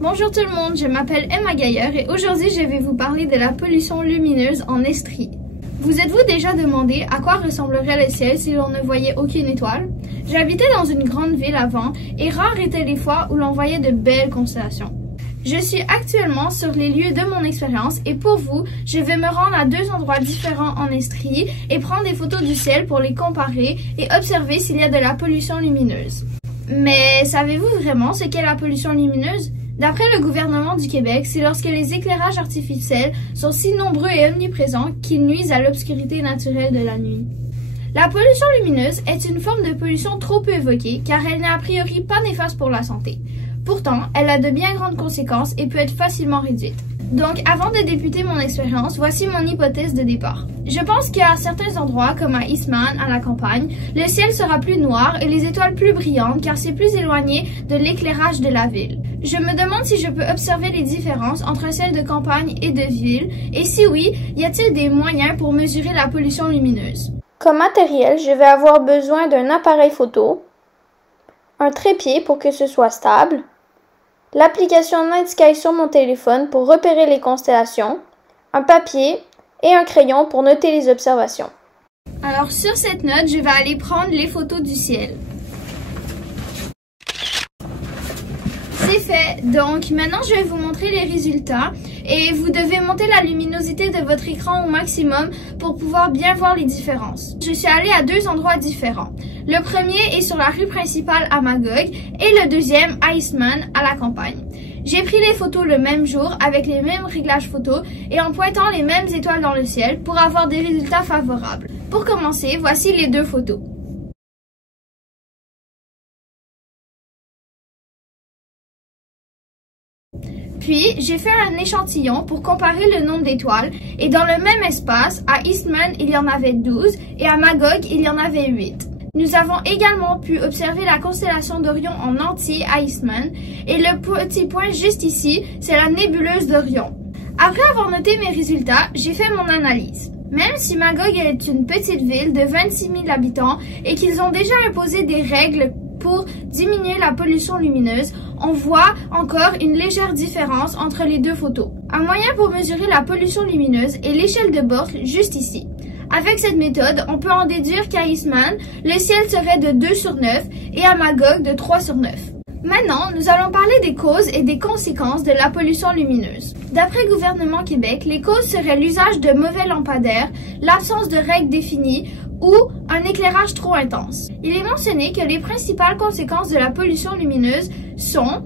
Bonjour tout le monde, je m'appelle Emma Gaillard et aujourd'hui je vais vous parler de la pollution lumineuse en Estrie. Vous êtes-vous déjà demandé à quoi ressemblerait le ciel si l'on ne voyait aucune étoile? J'habitais dans une grande ville avant et rares étaient les fois où l'on voyait de belles constellations. Je suis actuellement sur les lieux de mon expérience et pour vous, je vais me rendre à deux endroits différents en Estrie et prendre des photos du ciel pour les comparer et observer s'il y a de la pollution lumineuse. Mais savez-vous vraiment ce qu'est la pollution lumineuse? D'après le gouvernement du Québec, c'est lorsque les éclairages artificiels sont si nombreux et omniprésents qu'ils nuisent à l'obscurité naturelle de la nuit. La pollution lumineuse est une forme de pollution trop peu évoquée car elle n'est a priori pas néfaste pour la santé. Pourtant, elle a de bien grandes conséquences et peut être facilement réduite. Donc, avant de débuter mon expérience, voici mon hypothèse de départ. Je pense qu'à certains endroits, comme à Eastman, à la campagne, le ciel sera plus noir et les étoiles plus brillantes car c'est plus éloigné de l'éclairage de la ville. Je me demande si je peux observer les différences entre un ciel de campagne et de ville, et si oui, y a-t-il des moyens pour mesurer la pollution lumineuse? Comme matériel, je vais avoir besoin d'un appareil photo, un trépied pour que ce soit stable, l'application Night Sky sur mon téléphone pour repérer les constellations, un papier et un crayon pour noter les observations. Alors sur cette note, je vais aller prendre les photos du ciel. C'est fait, donc maintenant je vais vous montrer les résultats et vous devez monter la luminosité de votre écran au maximum pour pouvoir bien voir les différences. Je suis allée à deux endroits différents. Le premier est sur la rue principale à Magog et le deuxième à Eastman à la campagne. J'ai pris les photos le même jour avec les mêmes réglages photos et en pointant les mêmes étoiles dans le ciel pour avoir des résultats favorables. Pour commencer, voici les deux photos. Puis, j'ai fait un échantillon pour comparer le nombre d'étoiles et dans le même espace, à Eastman, il y en avait 12 et à Magog, il y en avait 8. Nous avons également pu observer la constellation d'Orion en entier à Eastman et le petit point juste ici, c'est la nébuleuse d'Orion. Après avoir noté mes résultats, j'ai fait mon analyse. Même si Magog est une petite ville de 26 000 habitants et qu'ils ont déjà imposé des règles pour diminuer la pollution lumineuse, on voit encore une légère différence entre les deux photos. Un moyen pour mesurer la pollution lumineuse est l'échelle de Bork juste ici. Avec cette méthode, on peut en déduire qu'à Eastman, le ciel serait de 2 sur 9 et à Magog de 3 sur 9. Maintenant, nous allons parler des causes et des conséquences de la pollution lumineuse. D'après le gouvernement Québec, les causes seraient l'usage de mauvais lampadaires, l'absence de règles définies ou un éclairage trop intense. Il est mentionné que les principales conséquences de la pollution lumineuse sont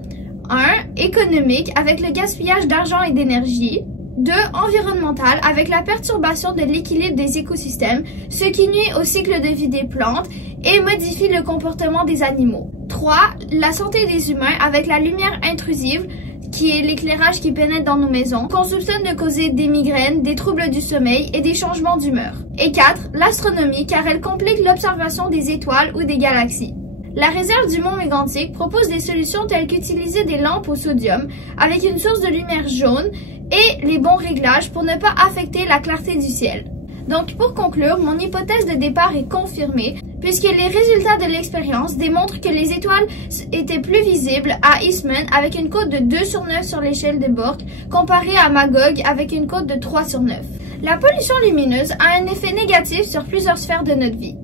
1. Économique avec le gaspillage d'argent et d'énergie. 2. Environnemental avec la perturbation de l'équilibre des écosystèmes, ce qui nuit au cycle de vie des plantes et modifie le comportement des animaux. 3. La santé des humains avec la lumière intrusive, qui est l'éclairage qui pénètre dans nos maisons, qu'on soupçonne de causer des migraines, des troubles du sommeil et des changements d'humeur. Et 4. L'astronomie, car elle complique l'observation des étoiles ou des galaxies. La réserve du Mont Mégantic propose des solutions telles qu'utiliser des lampes au sodium avec une source de lumière jaune et les bons réglages pour ne pas affecter la clarté du ciel. Donc pour conclure, mon hypothèse de départ est confirmée puisque les résultats de l'expérience démontrent que les étoiles étaient plus visibles à Eastman avec une cote de 2 sur 9 sur l'échelle de Bork comparée à Magog avec une cote de 3 sur 9. La pollution lumineuse a un effet négatif sur plusieurs sphères de notre vie.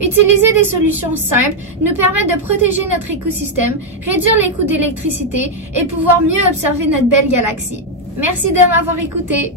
Utiliser des solutions simples nous permet de protéger notre écosystème, réduire les coûts d'électricité et pouvoir mieux observer notre belle galaxie. Merci de m'avoir écouté.